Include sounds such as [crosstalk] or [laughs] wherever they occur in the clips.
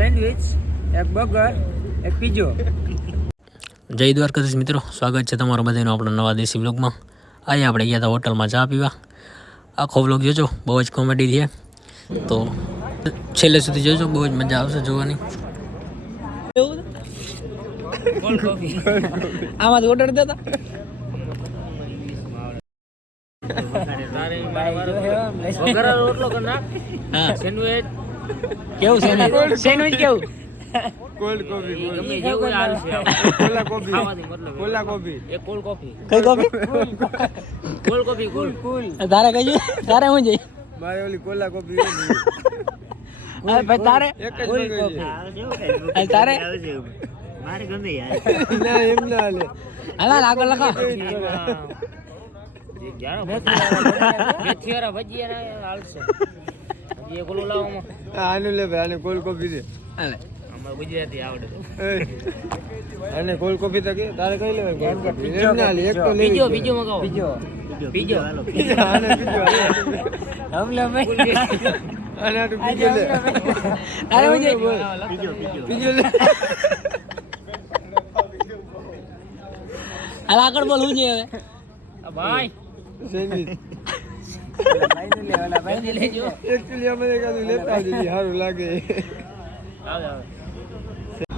Sandwich એક burger એક piezo જય દ્વારકાધીશ મિત્રો સ્વાગત છે તમારા બધાનું આપણા નવા દેશી બ્લોગમાં આજે આપણે ગયા હતા હોટલમાં ચા પીવા આખો બ્લોગ જોજો બહુ જ કોમેડી છે તો છેલ્લે સુધી જોજો બહુ જ મજા આવશે જોવાની આમાંથી ઓર્ડર દેતા રોટલો કર હા સેન્ડવિચ કેવું છે સેન્ડવિચ કેવું? કોલ્ડ કોફી ગમે જેવું હાલશે કોલા કોફી કોલા કોફી એક કોલ્ડ કોફી કઈ coffee cold coffee cold cool તારે કઈ તારે હું જઈ મારે ઓલી કોલા કોફી ભાઈ તારે? એક જ મંગાવી તારે? મારે ગમે યાર. ના એમ ના હાલે. હાલા આગળ લખા. મેથી વાળા ભજીયા હાલશે હજી એક ઓલું લાવો હા, આનું લે ભાઈ આને કોલ કોફી દે. હાલે. અમારે ગુજરાતી આવડે. તો આને કોલ્ડ કોફી તો કે તારે કઈ લેવાય? કોલ કોફી એમ ના લે એક તો બીજો. બીજો મગાવો. બીજો. બીજો. આને બીજો. હાલે. હમલે ભાઈ અને આટલું બીજો લે. તારે બીજો બીજો બીજો. લે. હાલ આગળ બોલવું છે હવે? ભાઈ સેન્ડવિચ ભાઈ. લેજો. એકચ્યુઅલી અમે એકાદું લેતા આવજો સારું લાગે. આવે આવે.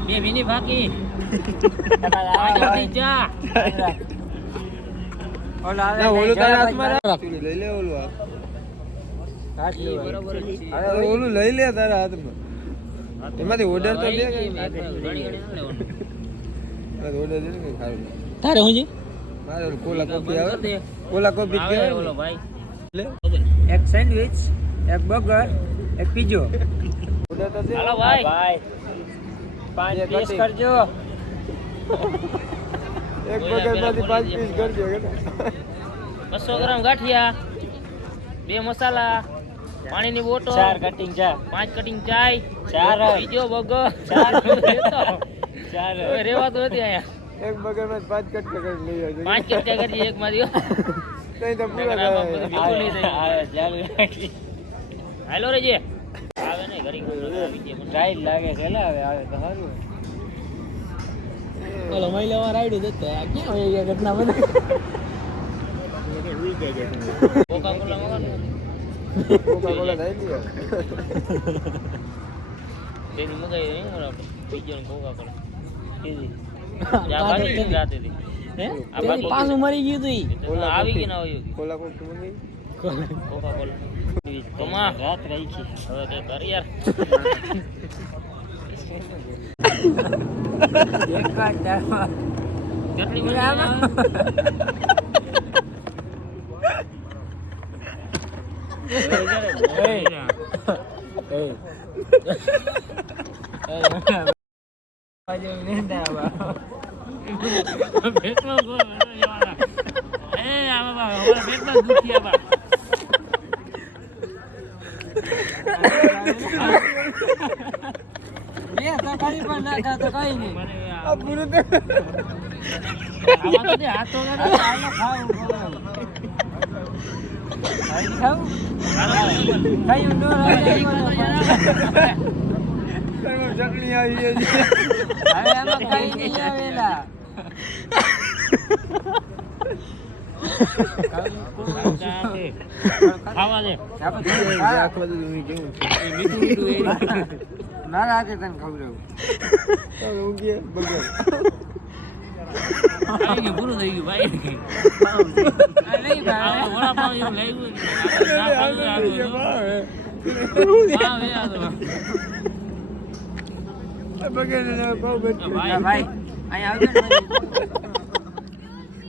બે મિનિટ બાકી. ચા ના ઓલું તારા હાથમાં રાખ. લઈ લે ઓલું હાથ ઓલું લઈ લે તારા હાથમાં. એમાંથી ઓર્ડર તો દે ઘણી કે ઘણી ના લેવાનું. ઓર્ડર દે ને કંઈક તારે હું મારે કોલા કોફી આવે. કોલા કોફી ઓલો ભાઈ. લે. એક સેન્ડવિચ એક બર્ગર એક દે હાલો ભાઈ. પાંચ પીસ કરજો. એક બર્ગરમાંથી પાંચ પીસ કરજો બસો ગ્રામ ગાંઠિયા બે મસાલા પાણીની બોટલ ચાર કટિંગ ચા. પાંચ કટિંગ ચાય ચાર બીજો બગો ચાર [laughs] ચાર રેવાતું નથી અહીંયા. એક બગરમાં પાંચ કટકા કરી લઈ આવજો પાંચ કટકા કરી એક માંથી નહીં તો પૂરા હાલો રેજે. આવે ને ઘડી ટાઈટ લાગે છે હવે આવે તો સારું ઓલો મહિલા રાઈડ દેતો આ ક્યાં હોય ગયા ઘટના બધે? Coca Cola Magan Coca Cola થાય ને તેની મગાઈ નહીં આપણે બીજો કોકા કોલા કીધી જા બાકી રાતે થી હે? પાછું મરી ગયું તું આવી ના આવ્યું કોલા કોફી મંગાવી કોકા કોલા કમા રાત રાખી હવે કે કર યાર. ચટણી બનાવી પેટમાં [laughs] એમાં ચટણી આવી હવે આમાં કઈ નહીં આવેલા ખાવા દે ના રાતે તને ખવડાવું પૂરું થઈ ભાઈ ભાઈ અહીંયા જેવું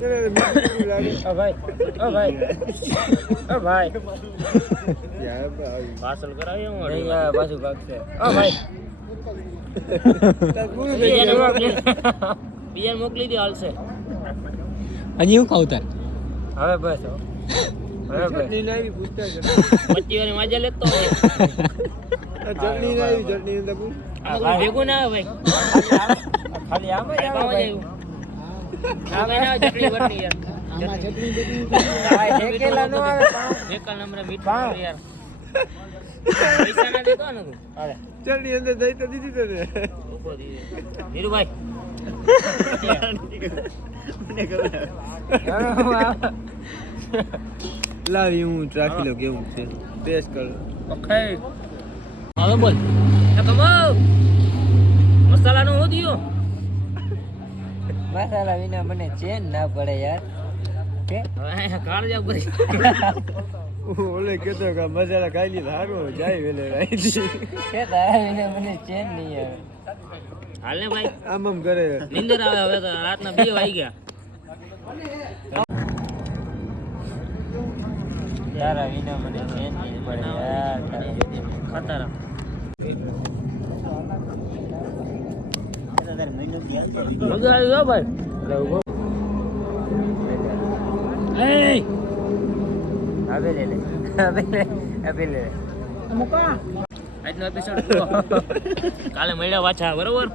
લાગે. યાર, ભાઈ. પાર્સલ કરાવી હું પાછું ભાગશે તાર પૂરું બીજાને મોકલી દે હાલશે હજી હું ખાવ તાર હવે બસ હવે ચટણી ના આવી પૂછતા છે પચી વાળી માજા લેતો. ના આવી કોઈ ભેગું ના આવે ભાઈ ખાલી આમ ભાઈ ભાઈ ચટણી અંદર દઈ તો દીધી તને. ધીરુભાઈ. લાવી હું રાખી લો કેવું છે? ટેસ્ટ કરો. હવે બોલ. કમાવ મસાલા વિના મને ચેન ના પડે યાર. કે? હવે કાળજા કરી ઓલે કેતો કે મસાલા ખાઈ લીધા સારું જાય વેલે રાઈ કે તારા વિના મને ચેન નહીં આવે. હાલ ને ભાઈ. આમ આમ કરે. નિંદર આવે હવે તો રાતના બે વાગી ગયા. તારા વિના મને ચેન નહીં પડે યાર ખતર મજા આવી ગયો ભાઈ. હવે લે લે. હવે લે હવે લે. આજનો એપિસોડ કાલે મળ્યા પાછા બરોબર?